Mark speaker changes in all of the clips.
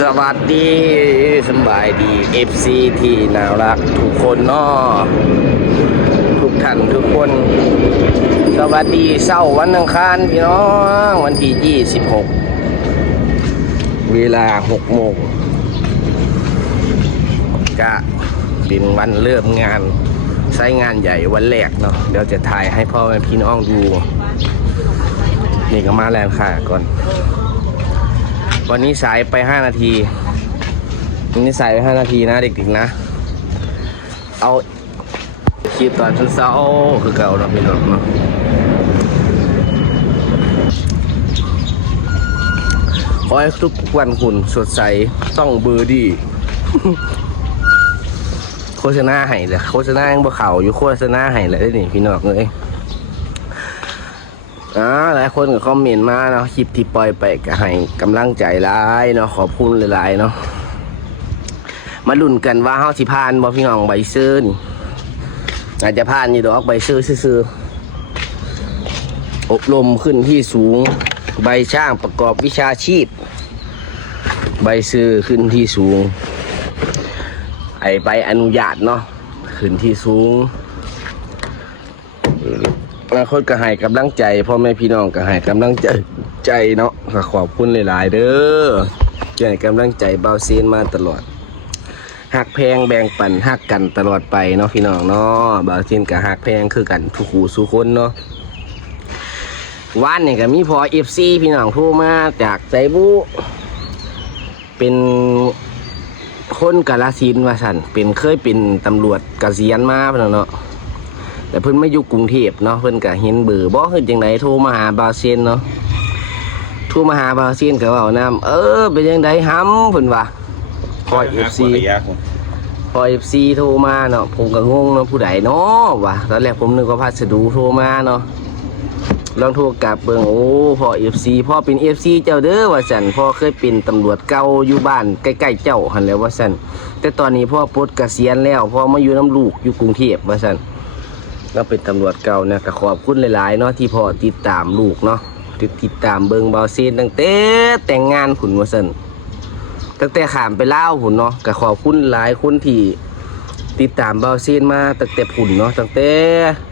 Speaker 1: สวัสดีสบายดี FC ที่น่ารักทุกคนเนาะทุกท่านทุกคน สวัสดีเช้าวันอังคารพี่น้องวันที่ 26 เวลา6โมงก็เป็นวันเริ่มงานใช้งานใหญ่วันแรกเนาะเดี๋ยวจะถ่ายให้พ่อแม่พี่น้องดู นี่ก็มาแล้วค่ะก่อน วันนี้สายไป 5 นาที วันนี้สายไป 5 นาทีนะเด็กๆนะ เอาคลิปตอนเช้าคือเก่าเนาพี่น้องเนาะขอให้ทุกวันคุณสดใสต้องเบอร์ดี โฆษณาให้เลยโฆษณายังบ่เข่าอยู่โฆษณาให้เลยได้นี่พี่น้องเลย อ่าหลายคนก็คอมเมนต์มาเนาะคลิปที่ปล่อยไปก็ให้กำลังใจหลายเนาะขอบคุณหลายๆเนาะมาลุ้นกันว่าเฮาสิผ่านบ่พี่น้องใบซื้อนี่อาจจะผ่านอยู่ดอกใบซื้อซื่ออบรมขึ้นที่สูงใบช่างประกอบวิชาชีพ ใบซื้อขึ้นที่สูง ไอใบอนุญาตเนาะขึ้นที่สูง อนาคตก็ให้กำลังใจพ่อแม่พี่น้องก็ให้กำลังใจใจเนาะก็ขอบคุณหลายๆ เด้อที่ให้กำลังใจเบาซีนมาตลอดหักแพงแบ่งปันหักกันตลอดไปเนาะพี่น้องเนาะเบาซีนกับหักแพงคือกันทุกหูสุคนเนาะวันนี่ก็มีพอเอฟซีพี่น้องทรมาจากใจบุเป็นคนกาลสินว่าสันเป็นเคยเป็นตำรวจกเกษียณมาพิ่นน่ะเนาะ แต่เพิ่นมาอยู่กรุงเทพเนาะเพิ่นก็เห็นเบอร์บ่เฮ็ดจังไดโทรมาหาบาวเซนเนาะโทรมาหาบาวเซนก็เว้านํเออเป็นจังไดหำเพิ่นว่าพอ FC พอ FC โทรมาเนาะผมก็งงเนาะผู้ใดเนาะวะตอนแรกผมนึกว่าพัสดุโทรมาเนาะลองโทรกลับเบิ่งโอ้พ่อ FC พ่อเป็น FC เจ้าเด้อว่าซั่นพ่อเคยเป็นตำรวจเก่าอยู่บ้านใกล้ๆเจ้าหั่นแหล้วว่าซั่นแต่ตอนนี้พ่อปลดเกษียณแล้วพ่อมาอยู่น้ำลูกอยู่กรุงเทพว่าซั่น เราเป็นตำรวจเก่าเนี่ยก็ขอบคุณหลายๆเนาะที่พ่อติดตามลูกเนาะติดติดตามเบิงเบาเซนตั้งแต่แต่งงานขุนวาซันตั้งแต่ขามไปเล่าวหุ่นเนาะก็ขอบคุณหลายคนที่ติดตามเบาเซนมาตั้งแต่ผุ่นเนาะตั้งแต่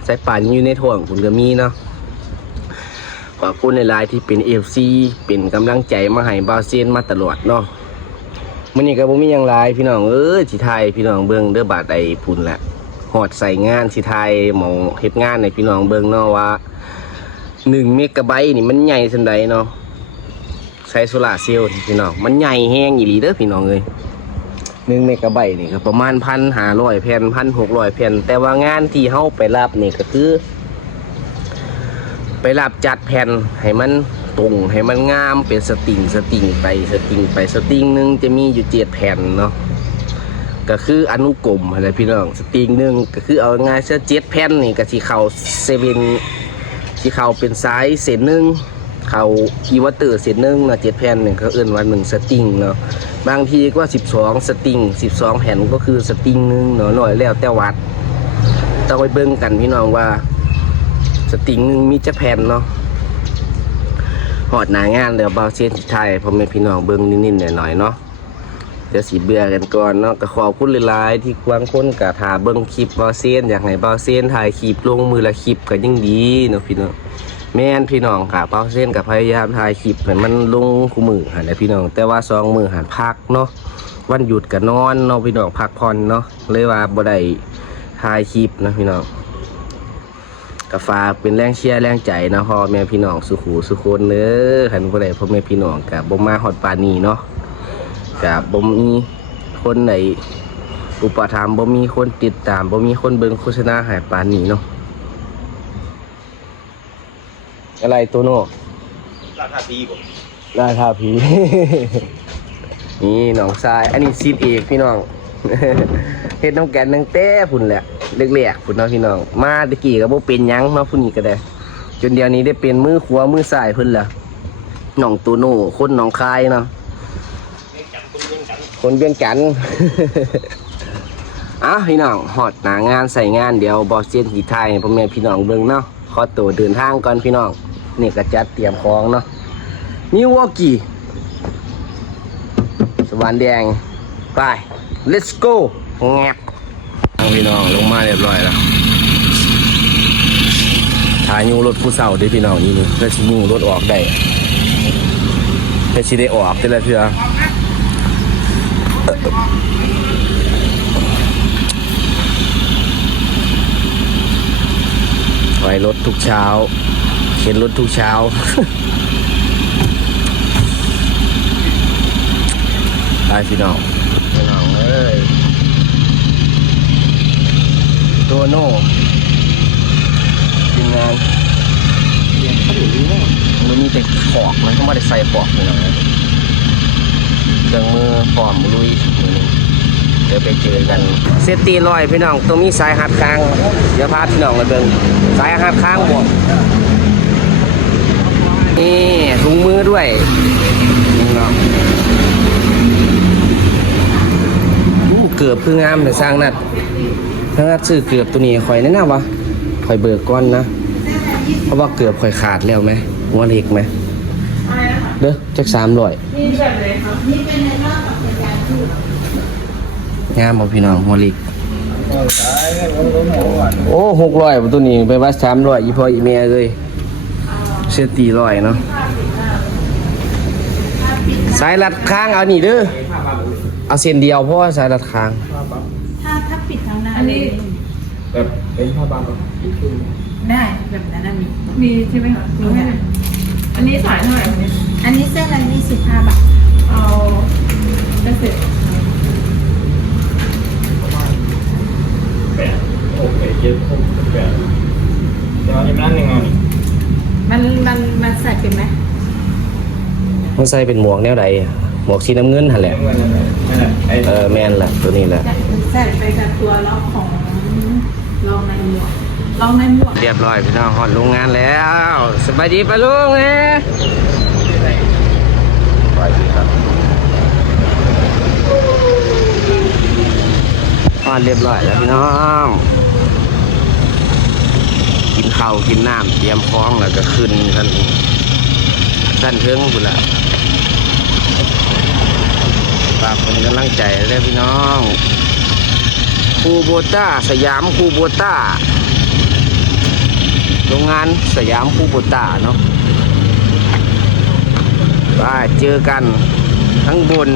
Speaker 1: สายป่านอยู่ในถ่วงผุนก็มีเนาะขอบคุณในไลน์ที่เป็นเอฟซีเป็นกำลังใจมาให้เบาเซนมาตลอดเนาะมันนี่ก็บ่มีหยังหลายพี่น้องเอ้ยสิไทยพี่น้องเบิ่งเด้อบาดใดพุ่นแหละ หอดใส่งานสิไทยหมองเฮ็ดงานในพี่น้องเบิ่งเนาะว่า1เมกะไบต์นี่มันใหญ่สันใดเนาะใช้โซลาเซลล์พี่น้องมันใหญ่แฮงอีหลีเด้อพี่น้องเอ้ยหนึ่งเมกะไบต์นี่ก็ประมาณพันหาร้อยแผ่นพันหกร้อยแผ่นแต่ว่างานที่เฮาไปรับนี่ก็คือ ไปรับจัดแผ่นให้มันตรงให้มันงามเป็นสติงสติงไปสติงไปสติงหนึ่งจะมีอยู่เจ็ดแผ่นเนาะ ก็คืออนุกรมอะไรพี่น้องสติงหนึ่งก็คือเอาง่ายๆซะเจ็ดแผ่นนี่ก็ที่เขาเซเว่นที่เขาเป็นไซ้ายเศษหนึ่งเขาอีวัตเตอร์เศษหนึ่งเนาะเจ็ดแผ่นหนึ่งเขาเอื้นว่าหนึ่งสติงเนาะบางทีก็สิบสองสตริงสิบสองแผ่นก็คือสตริงหนึ่งหน่อหน่อยแล้วแต่วัดต้องไปเบิ่งกันพี่น้องว่าสตริงหนึ่งมีจะแผ่นเนาะหอดหนางานเดี๋ยวเบาเส้นสิไทยพ่อแม่พี่น้องเบิ่งนิดๆหน่อยๆเนาะ เดี๋ยวสีเบื่อกันก่อนเนาะก็ขอบคุณหลายๆที่บางคนก็ถาเบิ่งคลิปบาเส้นอยากให้บาเส้นถ่ายคลิปลงมือละคลิปก็ยิ่งดีเนาะพี่น้องแม่นพี่น้องค่ะเป้าเส้นกับพยายามถ่ายคลิปให้มันลงคู่มือหันแหละพี่น้อง แต่ว่าสองมือหันพักเนาะวันหยุดกับนอนเนาะพี่น้องพักผ่อนเนาะเลยว่าบ่ได้ถ่ายคลิปนะพี่น้องก็ฝากเป็นแรงเชียร์แรงใจนะพ่อแม่พี่น้องสุขูสุคนเด้อคันบ่ได้พ่อแม่พี่น้องกับบ่มาฮอดปานีเนาะ กับบ่มีคนไหนอุปถัมภ์บ่มีคนติดตามบ่มีคนเบิ่งโฆษณาให้ปานนี้เนาะอะไรตัวโน่
Speaker 2: ราคาดีกว่า
Speaker 1: ราคาผีนี่น้องทราย อันนี้ซีดเอกพี่น้อง เฮ็ดน้ำแกนนังแต่พุ่นแหละเล็กๆพุ่นเนาะพี่น้อง มาตะกี้ก็บ่เป็นหยังเนาะพุ่นนี้ก็ได้ จนเดี๋ยวนี้ได้เป็นมือขวามือซ้ายเพิ่นละน้องตัวโน่คนหน้องคายเนาะ คนเบียงจันอะพี่น้องหอดหนางานใส่งานเดี๋ยวบอสเซียนสีไทยพ่อแม่พี่น้องเบิ่งเนาะขอตัวเดินทางก่อนพี่น้องนี่ก็จัดเตรียมของเนาะมิวอกี้สวรรค์แดงไป let's go แงบพี่น้องลงมาเรียบร้อยแล้วทายูรถผู้เศร้าด้พี่น้องนี่นี่เพื่อชิยูรถออกได้เพื่อชิได้ออกแต่ละเทื่อ ไว้รถทุกเช้า เข็นรถทุกเช้าไปพี่น้องพี่น้องเอ้ยโตโน่ทีมงานเรียนเขาอยู่นี่ว่ามันมีแต่ขอกมันก็ไม่ได้ใส่ขอกเลยนะ เครื่องมือพร้อมลุยเดี๋ยวไปเจอกันเซตตีลอยพี่น้องตรงนี้สายหัดค้างเดี๋ยวพาพี่น้องไปเบิ่งสายหัดค้างบวกนี่ถุงมือด้วยนี่เนาะอู้เกือบเพิ่งงามแต่สร้างนัดถ้านัดซื้อเกือบตัวนี้ข่อยแน่นอนวะข่อยเบิกก้อนนะ เพราะว่าเกือบข่อยขาดแล้วไหมหัวเล็กไหม เด้อจักสามร้อยงามบ่พี่น้องหัวเล็กโอ้หกร้อยตัวนี้ไปวัดสามร้อยอีพออีเมียเลยเสียตีร้อยเนาะสายรัดค้างเอานี่เด้อเอาเส้นเดียวเพราะว่าสายรัดค้าง
Speaker 3: ถ้าถ้าปิดทางหน้า
Speaker 4: อันนี้
Speaker 2: แบบเป็นผ้าบาง
Speaker 3: ได้แบบนั้นนะมี
Speaker 4: มีใช่ไหมคะมีแค่ไหนอันนี้สายเท่าไหร่คะเนี่ย
Speaker 3: อันนี้เส้นละยี่สิบห้าบาท
Speaker 4: เอาได้เสร็จ
Speaker 2: แปดหกแปดเจ็ดหกแปดเดี๋ยวนี้นั่นยังไง
Speaker 3: มันมันมันใส่เป็นไหม
Speaker 1: มันใส่เป็นหมวกแนวใดอะหมวกสีน้ำเงินหั่นแหละ
Speaker 2: เงินอะไรนั่นแหละไอ้
Speaker 1: เออแมนแหละตัวนี้แหละ
Speaker 3: ใส่ไปกับตัวล็อกของลองในหมวกลองในหมวก
Speaker 1: เรียบร้อยพี่น้องฮอดโรงงานแล้ว สบายดีปะลุงเอ้ สบายดีครับฮอดเรียบร้อยแล้วพี่น้องกินข้าวกินน้ำเตรียมพร้อมแล้วก็ขึ้นกันสั้นเทิงบุนละฝากเป็นกำลังใจเลยพี่น้องคูโบต้าสยามคูโบต้าโรงงานสยามคูโบต้าเนาะ ไปเจอกันทั้งบน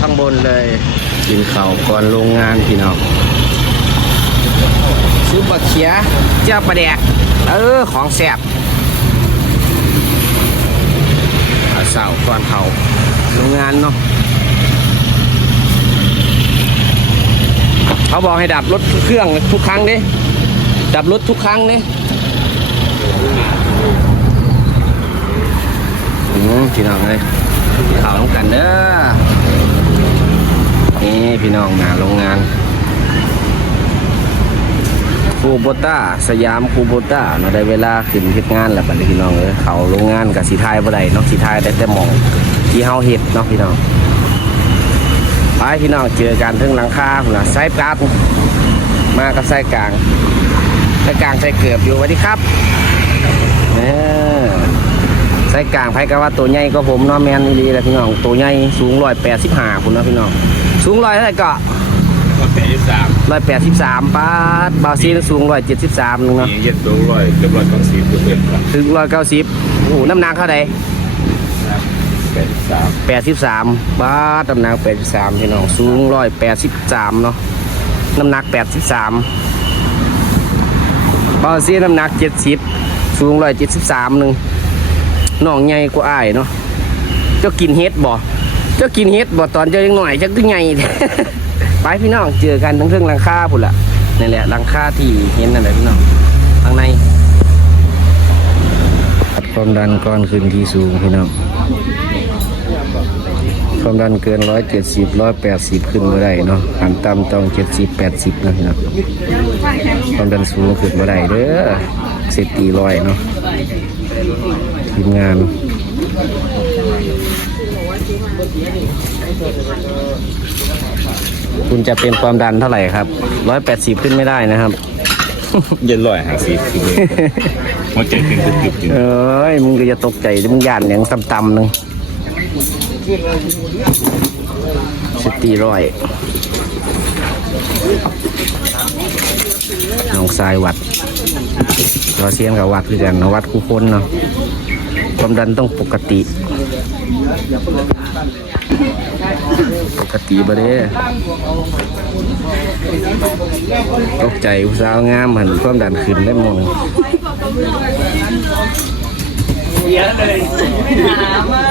Speaker 1: ทั้งบนเลย กินข้าวก่อนโรงงานพี่น้องซื้อปลาเขียเจ้าปลาแดก เออ ของแสบเอาเสาก่อนเขาโรงงานเนาะเขาบอกให้ดับรถเครื่องทุกครั้งดิดับรถทุกครั้งดิอืม พี่น้องเลยข่าวต้องกันเด้อนี่พี่น้องมาโรงงานคูโบต้าสยามคูโบต้าเนาได้เวลาขึ้นเฮ็ดงานแล้วบัดนี้พี่น้องเอ้ยเขาโรงงานกับสีทายบ่ได้เนาะสีทายได้แต่มองที่เฮาเฮ็ดเนาะพี่น้องไปพี่น้องเจอกันถึงหลังคาพุ่นน่ะไซส์การ์ดมากับไซส์กลางไซส์กลางไซส์เกือบอยู่สวัสดีครับเออ ไซส์กลางไผก็ว่าตัวใหญ่ก็ผมเนาะแม่นอีหลีแหละพี่น้องตัวใหญ่สูง185พุ่นเนาะพี่น้องสูงร้อยเท่าไหร่ก็
Speaker 2: แปดยี่สาม
Speaker 1: ร้อยแปดสิบสามปาดบาวซีนสูงร้อยเจ็ดสิบสามนึงเนาะ
Speaker 2: มีเย็ดตัวร้อยเกือบร้อยสองสิบเปอร์เซ็นต์ครับ
Speaker 1: ถึงร้อยเก้าสิบโอ้โหน้ำหนักเท่าไหร่
Speaker 2: แปดสาม
Speaker 1: แปดสิบสามปาดน้ำหนักแปดสิบสามพี่น้องสูงร้อยแปดสิบสามเนาะน้ำหนักแปดสิบสามบาวซีน้ำหนักเจ็ดสิบสูงร้อยเจ็ดสิบสามนึง น้องใหญ่กว่าอ้ายเนาะเจ้ากินเฮ็ดบ่เจ้ากินเฮ็ดบ่ตอนเจ้ายังหน่อยเจ้าก็ใหญ่ไปพี่น้องเจอกันทั้งเรื่องลังคาพุ่นละนี่แหละลังคาที่เห็นนั่นแหละพี่น้องข้างในความดันก้อนขึ้นที่สูงพี่น้องความดันเกินร้อยเจ็ดสิบร้อยแปดสิบขึ้นไม่ได้เนาะหันต่ำต้องเจ็ดสิบแปดสิบนะพี่น้องความดันสูงขึ้นไม่ได้เด้อเสร็จตีร้อยเนาะ ทีมงานคุณจะเป็นความดันเท่าไหร่ครับร้อยแปดสิบขึ้นไม่ได้นะครับ
Speaker 2: เย็นร้อยห้าสิบคือมันใจขึ้นตึ๊บๆอยู่
Speaker 1: เอ้ยมึงก็จะตกใจมึงย่านอย่างต่ำๆหนึงสตีร้อยน้องทรายวัดเราเซียนกับวัดคือกันเนาะวัดคู่คนเนาะ ความดันต้องปกติ ปกติบ่เด้ตกใจผู้สาวงามหันความดันขึ้นได้มอง
Speaker 2: เยอะเลย
Speaker 4: ถามว่า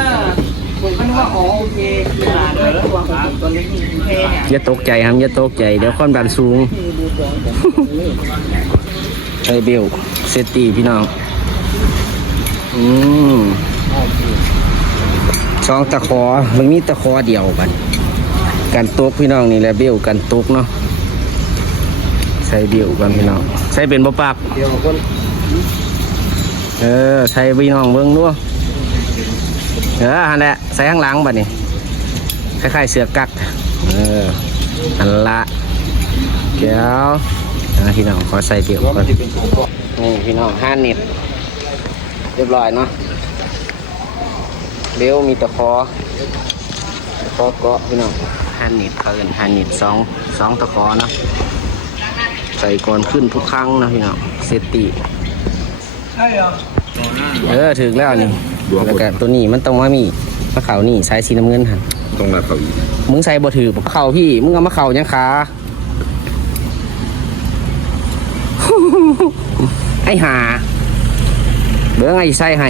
Speaker 4: มันว่าอ๋อโอเคขนาดเลยตัวของตัวเล็กโอเคเนี่ย
Speaker 1: อย่าตกใจครับอย่าตกใจเดี๋ยวความดันสูงไอเบลเซตตีพี่น้อง อืมสองตะขอมันมีตะขอเดียวกันกันตกพี่น้องนี่แหละเบลกันตกเนาะใส่เบลกันพี่น้องใส่เป็นบ่ปาก
Speaker 2: เดียวคน
Speaker 1: เออใส่พี่น้องเบิ่งด้วยเออหันแหละใส่ข้างหลังบัดนี้คล้ายๆเสือกักเออหันละเดี๋ยวนะพี่น้องขอใส่เบลก่อน
Speaker 2: ที่เป็นตัวพ่อ
Speaker 1: นี่พี่น้องห้าเน็ต เรียบร้อยเนาะเบลมีตะคอตะคอเกาะพี่น้องห้าเน็ตเขาเอินห้าเน็ตสองสองตะคอเนาะใส่ก่อนขึ้นทุกครั้งนะพี่น้องเซตตี
Speaker 2: ใช่เหรอ
Speaker 1: เออถึงแล้วนี่แล้วก็ตัวนี้มันต้องมามีมะเขานี่ใส่สีน้ำเงินหัน
Speaker 2: ต้องรับเขาอีก
Speaker 1: มึงใส่บ่ถือเข่าพี่ มึงเอามาเข่ายังขาไอ้หา เบื้องไอ้ใส่ให้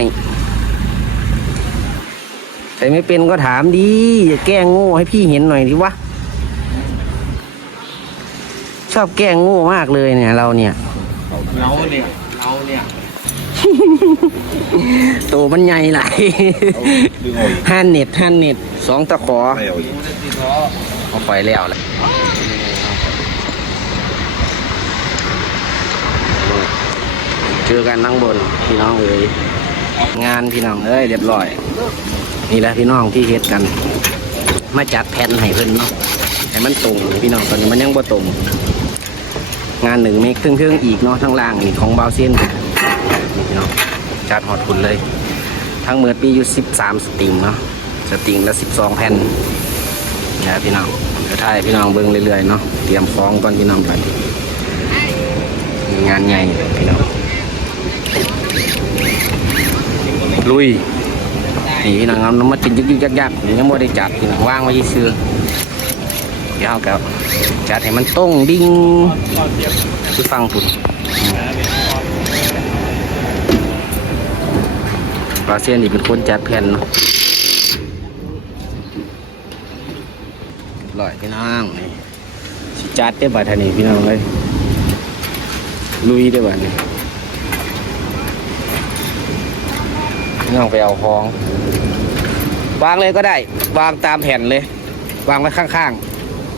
Speaker 1: ใส่ไม่เป็นก็ถามดีอย่าแกล้งโง่ให้พี่เห็นหน่อยดิวะ ชอบแกล้งโง่มากเลยเนี่ย เราเนี่ย
Speaker 2: เราเนี่ยเราเนี่ย
Speaker 1: ตัวมันใหญ่หลาย
Speaker 2: ดึงออก
Speaker 1: ห้าเน็ตห้าเน็ตสองตะขอ
Speaker 2: ไม่เอาอีก
Speaker 1: เอาไปแล้วแหละ จอกันนั่งบนพี่น้องเอ้ยงานพี่น้องเอ้ยเรียบร้อย นี่แหละพี่น้องที่เฮ็ดกัน มาจัดแผ่นให้เพิ่นเนาะให้มันตรงพี่น้องตอนนี้มันยังบ่ตรงงานหนึ่งเมกครึ่งๆอีกเนาะทั้งล่างนี่ของเบาเส้นนี่พี่น้องจัดหอดคุณเลย ทั้งเมือปีอยู่13สามสตริงเนาะสตริงละ12แผ่นนะพี่น้องเดี๋ยวถ่ายพี่น้องเบิ้งเรื่อยๆเนาะเตรียมฟ้องก่อนพี่น้องไปมีงานใหญ่พี่น้อง ลุยนี่พี่น้องเอาน้ำมาจินยึกๆยักๆนี่ยังไม่ได้จัดพี่น้องว่างไว้ซื้อเดี๋ยวเอากับจัดให้มันตรงดิ่งคือฟังผุดปลาเซียนนี่เป็นคนจัดแผ่นเนาะลอยพี่น้องนี่จัดได้บัดทันนี้พี่น้องเลยลุยได้บัดนี้พี่ น้องไปเอาของ วางเลยก็ได้ วางตามแผ่นเลย วางไว้ข้าง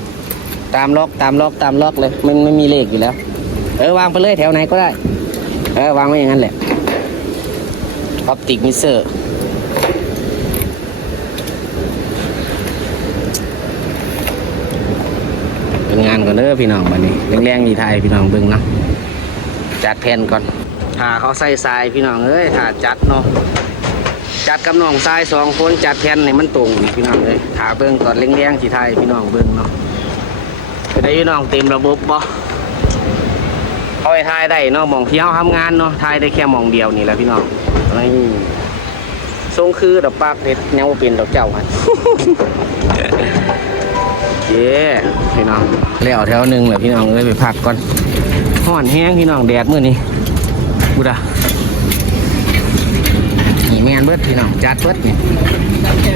Speaker 1: ๆ ตามล็อกตามล็อกตามล็อกเลย มันไม่มีเลขอยู่แล้ว เออวางไปเลยแถวไหนก็ได้ เออวางไว้อย่างนั้นแหละออปติกมิเซอร์เป็นงานก่อนเด้อพี่น้องวันนี้แรงๆนี่ไทยพี่น้องเบิ่งเนาะจัดแผ่นก่อนถ้าเขาใส่ทรายพี่น้องเอ้ยถ้าจัดเนาะ จัดกับน้องทรายสองคนจัดแผ่นให้มันตรงพี่น้องเอ้ยถาเบิ่งก่อนแรงๆที่ไทยพี่น้องเบิ่งเนาะไปได้พี่น้องเต็มระบบบ่เอาไปทายได้เนาะมองเที่เฮาทำงานเนาะทายได้แค่มองเดียวนี่แหละพี่น้องนี่ทรงคือดอกปากเด็ดยังบ่เป็นดอกเจ้ามันโอเคพี่น้องแล้วแถวหนึ่งแหละพี่น้องเอ้ยไปพักก่อนห่อนแห้งพี่น้องแดดเมื้อนี้บุดา แมนเบิดพี่น้องจัดเบิดนี่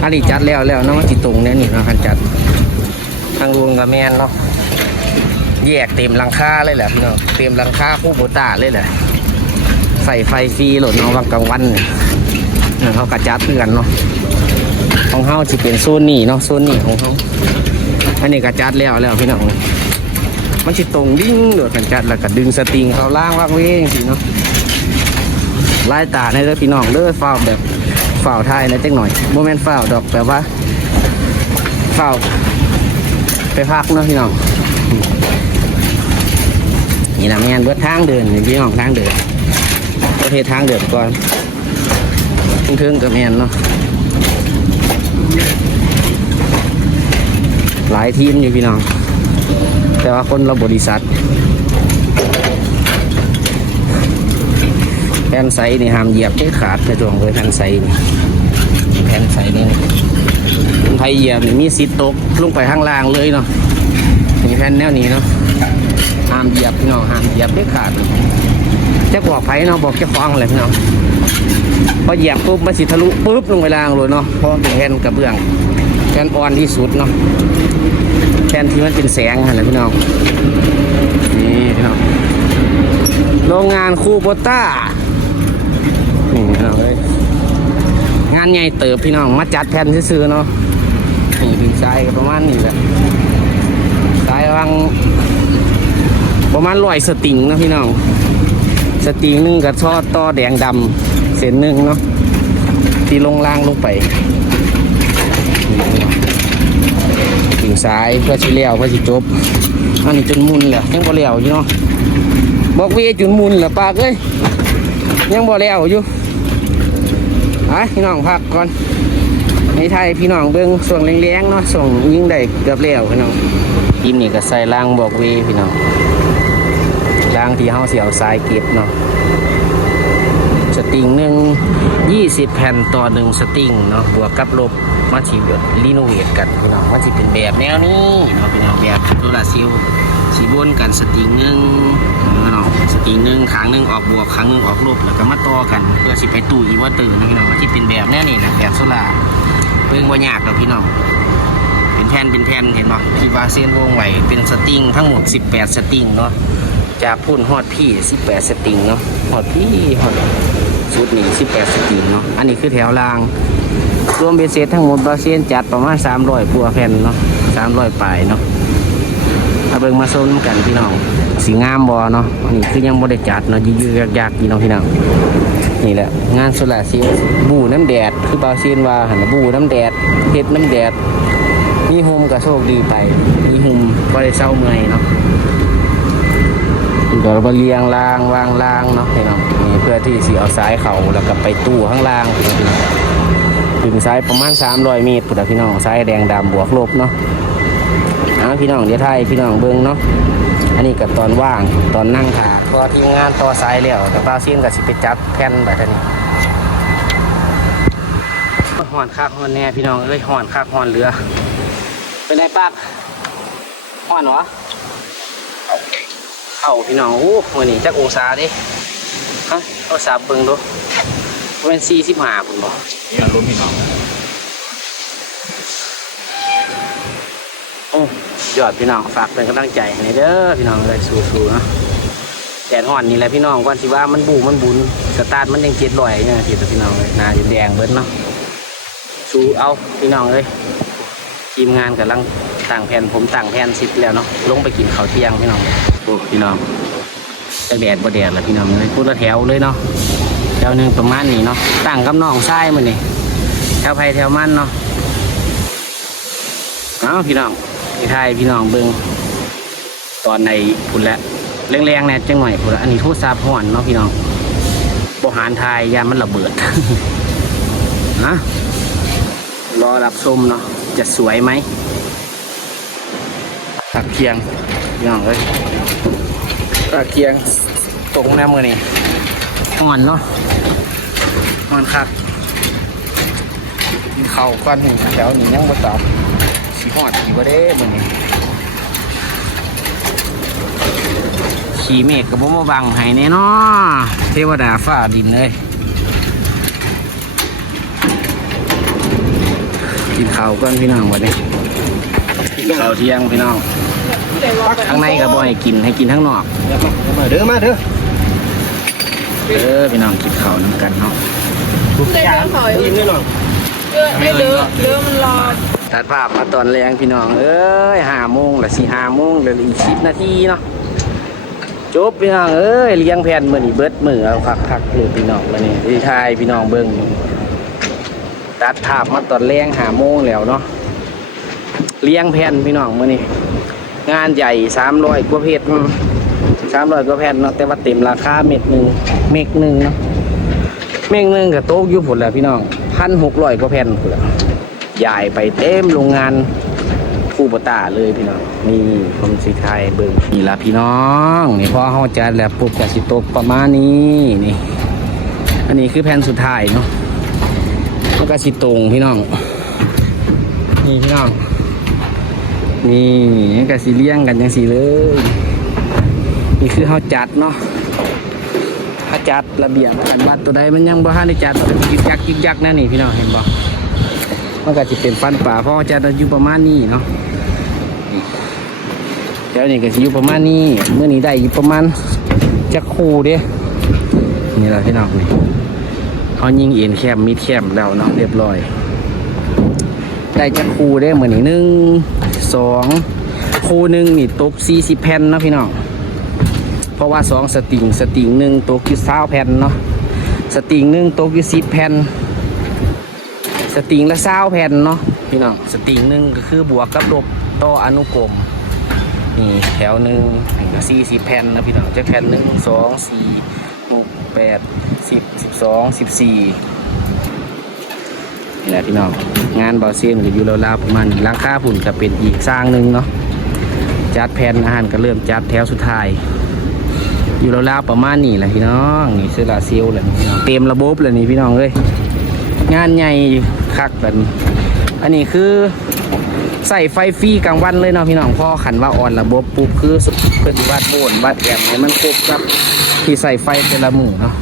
Speaker 1: อันนี้จัดแล้วแล้วน้องจิตรงเนี่ยนี่เนาะคันจัดทางรวงกับแมนเนาะแยกเต็มลังคาเลยแหละพี่น้องเต็มลังคาคู่โบตาเลยแหละใส่ไฟฟรีโหลดเน้องวังกลางวันนี่เนี่ยเขากระจัดเพื่อนเนาะของเฮาจะเป็นโซนนี่เนาะโซนนี่ของเฮาอันนี้ก็จัดแล้วแล้วพี่น้องมันสิตรงดิ้งเดือดกันจัดแล้วก็ดึงสตริงเขาล่างว่างเว้งสิเนาะ ไล่ตาให้เด้อพี่น้องเด้อฝ้าวแบบฝ้าวไทยนะจังหน่อยโมเมนต์ฝ้าวดอกแบบว่าฝ้าวไปพักเนาะพี่น้องนี่นะแมนเบิดทางเดินนี่พี่น้องทางเดินประเทศทางเดินก่อนทึ่งกับแมนเนาะหลายทีมอยู่พี่น้อง แต่ว่าคนเราบริษัท แผ่นใสนี่ห้ามเหยียบได้ขาดในตัวงเลยแผ่นใสนี่แผ่นใสนี่คนไทยเหยียบนี่มีสิทธิ์ตกลงไปข้างล่างเลยเนาะมีแผ่นแนวนี้เนาะห้ามเหยียบพี่น้องห้ามเหยียบได้ขาดจะบอกไผเนาะบอกจ้าของอะไรพี่น้องพอเหยียบปุ๊บมันสิทะลุปุ๊บลงไปล่างเลยเนาะเพราะเป็นแผ่นกระเบื้องแผ่นอ่อนที่สุดเนาะแผ่นที่มันเป็นแสงอะไรพี่น้องนี่พี่น้องโรงงานคูโบต้า นี่เอาเลยงานใหญ่เติบพี่น้องมาจัดแผ่นซื้อๆเนาะนี่เป็นทรายก็ประมาณนี้แหละทรายวางประมาณร้อยสติงนะพี่น้อง สติงหนึงกับทอดต่อแดงดำเส้นหนึ่งเนาะที่ลงล่างลงไปถึงซ้ายเพื่อชิเลี้ยวเพื่อชิจบอันนี้จนมุนแล้วยังบ่เลี้ยวอยู่เนาะบอกวีจนมุนเหรอปากเอ้ยยังบ่แล้วอยู่ ไอพี่น้องพักก่อนในไทยพี่น้องเบิ้งส่วงแรงๆเนาะส่งยิ่งได้เกือบแล้วพี่น้องทีมนี่ก็ใส่ล่างบอกเวพี่น้องล่างที่เฮาเสียวสายเก็บเนาะสติงหนึ่งยี่สิบแผ่นต่อหนึ่งสติงเนาะบวกกับลบมาทีรีโนเวทกันพี่น้องมันสิเป็นแบบแนวนี้เนาะพี่น้องแบบโซลาซลล์ สีบนกันสติงหนึ่งเนาะสติงหนึ่งครั้งหนึ่งออกบวกครั้งหนึ่งออกลบแล้วก็มาต่อกันเพื่อสิไปตู้อีว่าตื่นนะพี่น้องที่เป็นแบบแน่นี่นะแบบโซล่าเพิ่งว่ายากหรอกพี่น้องเป็นแผ่นเป็นแผ่นเห็นไหมที่วาเส้นวงไหวเป็นสติงทั้งหมด 18 สติงเนาะจากพุ่นฮอดพี่ 18 สติงเนาะฮอดพี่ฮอดชุดนี้18 สติงเนาะอันนี้คือแถวรางรวมเบสเซตทั้งหมดบาเซียนจัดประมาณ300ปัวาแผ่นเนาะ300ปลายเนาะ เบิ่งมาส้มกันพี่น้องสีงามบอเนาะอันนี่คือยังบ่ได้จัดเนาะยืดๆยากๆพี่น้องพี่น้องนี่แหละงานโซลาเซลล์บูน้ำแดด คือบาเซียนว่าหันบูน้ำแดดเฮ็ดน้ำแดดมีโฮมก็โชคดีไปมีโฮมบ่ได้เศร้าเมื่อยเนาะเดี๋ยวเราเรียงรางวางรางเนาะพี่น้องนี่เพื่อที่สิเอาสายเขาแล้วก็ไปตู้ข้างล่างถึงสายประมาณ300เมตรพุ่นพี่น้องสายแดงดำบวกลบเนาะ เอาพี่น้องเดี๋ยวไทยพี่น้องเบิ้งเนาะอันนี้กับตอนว่างตอนนั่งถ่าพอทีมงานต่อสายแล้วแต่บ้าวซีนกับสิไปจับแผ่นแบบนี้ห่อนคักห่อนแน่พี่น้องเอ้ยห่อนคักห่อนเรือ เป็นไงปากห่อนหรอเอาพี่น้องโอ้มื่อนี้จักองศาดิฮะอาสาเบิ้งดูเป็นสี่สิบห้าคุณบอก
Speaker 2: นี่รุ่นพี่น้อง
Speaker 1: โอ้ ยอดพี่น้องฝากเป็นกำลังใจให้เด้อพี่น้องเลยสู้ๆเนาะแดดห่อนนี่แหละพี่น้องก่อนสิว่ามันบูมันบุญสตาร์ทมันยังเจ็ดลอยเนี่ยทีพี่น้องเลยหนาแดงๆเบิดเนาะสู้เอาพี่น้องเลยทีมงานกำลังต่างแผ่นผมต่างแผ่นสิบแล้วเนาะลงไปกินข้าวเที่ยงพี่น้องโอ้พี่น้องจะแดดบ่แดดละพี่น้องเลยพูดละแถวเลยเนาะแถวหนึ่งประมาณนี้เนาะต่างกับน้องชายมันนี่แถวไผแถวมันเนาะเอาพี่น้อง ไทยพี่น้องเบิงตอนในพุ่นละแรงๆแน่จังหน่อยพุ่นละอันนี้โทษซาบห่อนเนาะพี่น้องบหารไทยยามันระเบิดนะรอรับชมเนาะจะสวยไหมตักเคียงพี่น้องเลยตักเคียงตรงแนมือนี่ห่อนเนาะห่อนคักกินข้าวก้อนหินแถวนี้ยังบ่ตอบ สีหอดขี่บ่ได้เหมือนนี้ขี่เมฆกับบ่มาบังให้แน่เนาะเทวดาฟ้าดินเลยกินข้าวก่อนพี่น้องวันนี้กินข้าวเที่ยงพี่น้องข้างในก็บ่ให้กินให้กินข้างนอก
Speaker 2: มาเด้อมาเด้อ
Speaker 1: เออพี่น้องกินข้าวน้ำกันเนาะ
Speaker 3: เดินถอย
Speaker 2: ยิงแน่นอน
Speaker 3: เยอะไม่เยอะเยอะมันรอ
Speaker 1: ตัดภาพมาตอนแรงพี่น้องเอ้ยห้าโมงละสี่ห้าโมงเหลืออีกสิบนาทีเนาะจบพี่น้องเอ้ยเลี้ยงแผ่นมือนี่เบิดมือเอาคักคักเลยพี่น้องมานี่ที่ทายพี่น้องเบิ้งตัดภาพมาตอนแรงห้าโมงแล้วเนาะเลี้ยงแผ่นพี่น้องมือนี่งานใหญ่สามร้อยกว่าเพชรสามร้อยกว่าแผ่นเนาะแต่ว่าเต็มราคาเม็ดหนึ่งเมกหนึ่งเนาะเมกหนึ่งกับโต๊ะยู่ผลแล้วพี่น้องพันหกร้อยกว่าแผ่นผลแล้ว ยายไปเต็มโรงงานคูปตาเลยพี่น้องนี่ผมสิไทยเบิ่งนี่ละพี่น้องนี่พอเฮาจัดแล้วปุ๊บกสิตกประมาณนี้นี่ อันนี้คือแผ่นสุดท้ายเนาะมันก็สิตรงพี่น้องนี่พี่น้องนี่ก็สิเลี้ยงกันจังสีเลยนี่คือเฮาจัดเนาะเฮาจัดระเบียบอันวัดตัวใดมันยังบ่ทันได้จัดยึกยักยึกยักแน่นี่พี่น้องเห็นบ่ มันก็จะเป็นฟันป่าเพราะว่าจะอยู่ประมาณนี้เนาะแล้วนี่ก็จะอยู่ประมาณนี้เมื่อนี้ได้อยู่ประมาณจักคูเด้นี่แหละพี่น้องนี่เขายิงเอ็นแคมมีแคมแล้วเนาะเรียบร้อย ได้จักคูเด้เหมือนนี้หนึ่งสองคูหนึ่งนี่ตกสี่สิบแผ่นเนาะพี่น้องเพราะว่าสองสติงสติงหนึ่งตกอยู่เศร้าแผ่นเนาะสติงหนึ่งตกอยู่สิบแผ่น ติงละเศร้าแผ่นเนาะพี่น้องสติงหนึ่งก็คือบวกกับลบต่ออนุกรมนี่แถวหนึ่งก็สี่สิบแผ่นนะพี่น้องจะแผ่นหนึ่งสองสี่หกแปดสิบสิบสองสิบสี่นี่แหละพี่น้องงานบอเซียนก็อยู่ราวๆประมาณราคาผุ่นก็เป็นอีกสร้างหนึ่งเนาะจัดแผ่นอาหารก็เริ่มจัดแถวสุดท้าย อยู่ราวๆประมาณนี้แหละพี่น้องนี่เสื้อลาเซลแหละพี่น้องเต็มระบบเลยนี่พี่น้องเอ้ย งานใหญ่คักแบบนี้อันนี้คือใส่ไฟฟรีกลางวันเลยเนาะพี่น้องพ่อขันว่าอ่อนระบบปุ๊บคือเปฏิบัติโบนบัดแอมเนี่ยมันครบกับที่ใส่ไฟแต่ละหมู่เนาะ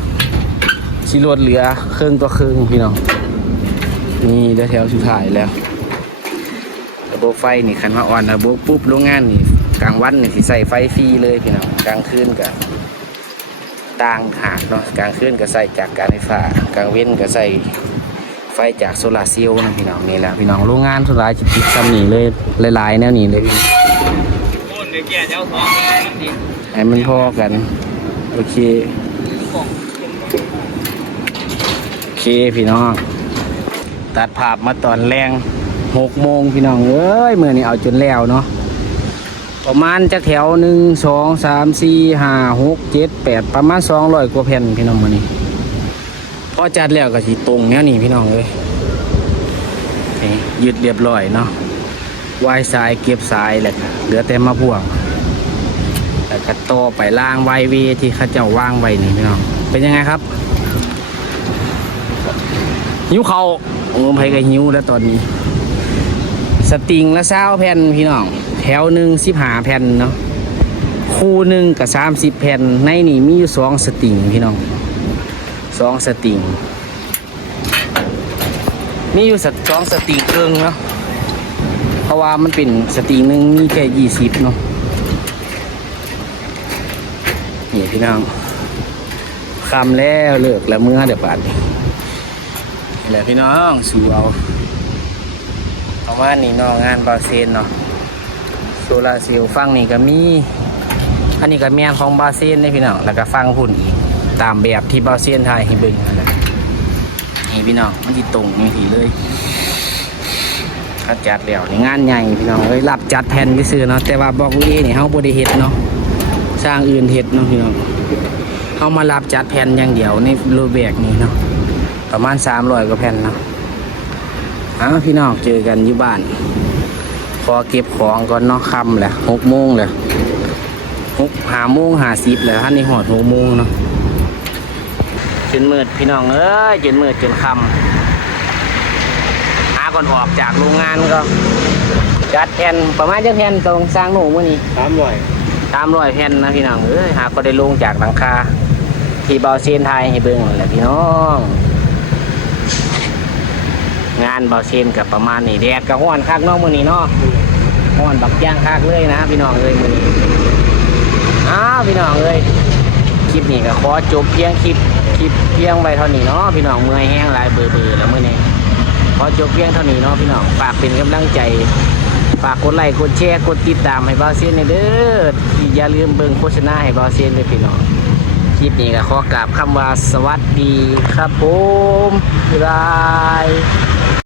Speaker 1: ชิลดเหลือเครื่องตัวเครื่องพี่น้องนี่เดี๋ยวแถวสุดท้ายแล้ว ระบบไฟนี่ขันว่าอ่อนระบบปุ๊บโรงงานนี่กลางวันนี่สิใส่ไฟฟรีเลยพี่น้องกลางคืนกับต่างหากเนาะกลางคืนก็ใส่จากการไฟฟ้ากลางเว้นก็ใส่ ไฟจากโซลาร์เซลล์นะพี่น้องนี่แหละพี่น้องโรงงานโซลาร์จะติดซ้ำนี่เลยหลายๆแนวนี้เลยพี่
Speaker 4: โอนเดี๋ยแกเจ้าของดิ
Speaker 1: ให้มันพอกัน โอเค โอเคพี่น้อง ตัดภาพมาตอนแรงหกโมงพี่น้องเอ้ยเมื่อนี้เอาจนแล้วเนาะประมาณจะแถวหนึ่งสองสามสี่ห้าหกเจ็ดแปดประมาณสองร้อยกว่าแผ่นพี่น้องมื่อนี้ พอจัดแล้วก็สีตรงแนวนี้พี่น้องเอ้ยนี่ยึดเรียบร้อยเนาะวายสายเก็บสายแหละเหลือแต่มาพ่วงแล้วก็ต่อไปล่างไวเวที่เขาเจ้าว่างไว้นี่พี่น้องเป็นยังไงครับหิวเขาโอ้ไผก็หิวแล้วตอนนี้ สติงละเศร้าแผ่นพี่น้องแถวหนึ่งสิบหาแผ่นเนาะคู่หนึ่งกับสามสิบแผ่นในนี่มีอยู่สองสติงพี่น้อง สองสตริงมีอยู่สักสองสตริงเครื่งเนาะเพราะว่ามันเป็นสตริงหนึ่งมีแค่ยี่สิบเนาะนี่พี่น้องคำแล้วเลิกแล้วเมื่อเดี๋ยวบาดนี้นี่แหละพี่น้องสู่เอาเอาว่านี่เนองานบาเซนเนาะโซลาเซลล์ฟังนี่ก็มี อันนี้ก็แมนของบาเซนนี่พี่น้องแล้วก็ฟังหุ่นอีก ตามแบบที่บาเซนถ่ายให้เบิ่งนั่นแหละนี่พี่น้องมันที่ตรงนี่ทีเลยเขาจัดแล้วนี่งานใหญ่พี่น้องเอ้ยรับจัดแผ่นที่ซื้อเนาะแต่ว่าบอกเอนี่เฮาบ่ได้เฮ็ดเนาะสร้างอื่นเห็ดเนาะพี่น้องเขามารับจัดแผ่นอย่างเดียวในรูปแบบนี้เนาะประมาณสามร้อยกว่าแผ่นเนาะอ้าพี่น้องเจอกันอยู่บ้านพอเก็บของก่อนเนาะค่ำแหละหกโมงเลยหกหาโมงหาสิบเลยท่านนี่หอดหกโมงเนาะ นมืดพี่น้องเอ้ยจนมืดจนค่ำหาก่อนออกจากโรงงานก็จัดแผ่นประมาณจะแผ่นตรงสร้างหนูมื่อนี้
Speaker 2: สามร้อย
Speaker 1: ตามรอยแผ่นนะพี่น้องเอ้ยหากก็ได้ลงจากหลังคาที่เบาเซียนไทยให้เบิ่งนั่นแหละพี่น้อง งานเบาเซียนกับประมาณนี้แดดกับห้อนคักเน้องมือนี้เนาะห้อนบักย่างคักเลยนะพี่น้องเอ้ยมือนี้อ้าวพี่น้องเอ้ยคลิปนี้ก็ขอจบเพียงคลิป คลิปเพียงไปเท่านี้เนาะพี่น้องเมื่อยแห้งลายเบื่อเบื่อแล้วเมื่อนี้พอจบเพียงเท่านี้เนาะพี่น้องฝากเป็นกำลังใจ ฝากกดไลค์กดแชร์กดติดตามให้บาเซียนเด้ออย่าลืมเบิ่งโฆษณาให้บาเซียนด้วยพี่น้องคลิปนี้ก็ขอกราบคำว่าสวัสดีครับผมบ๊ายบาย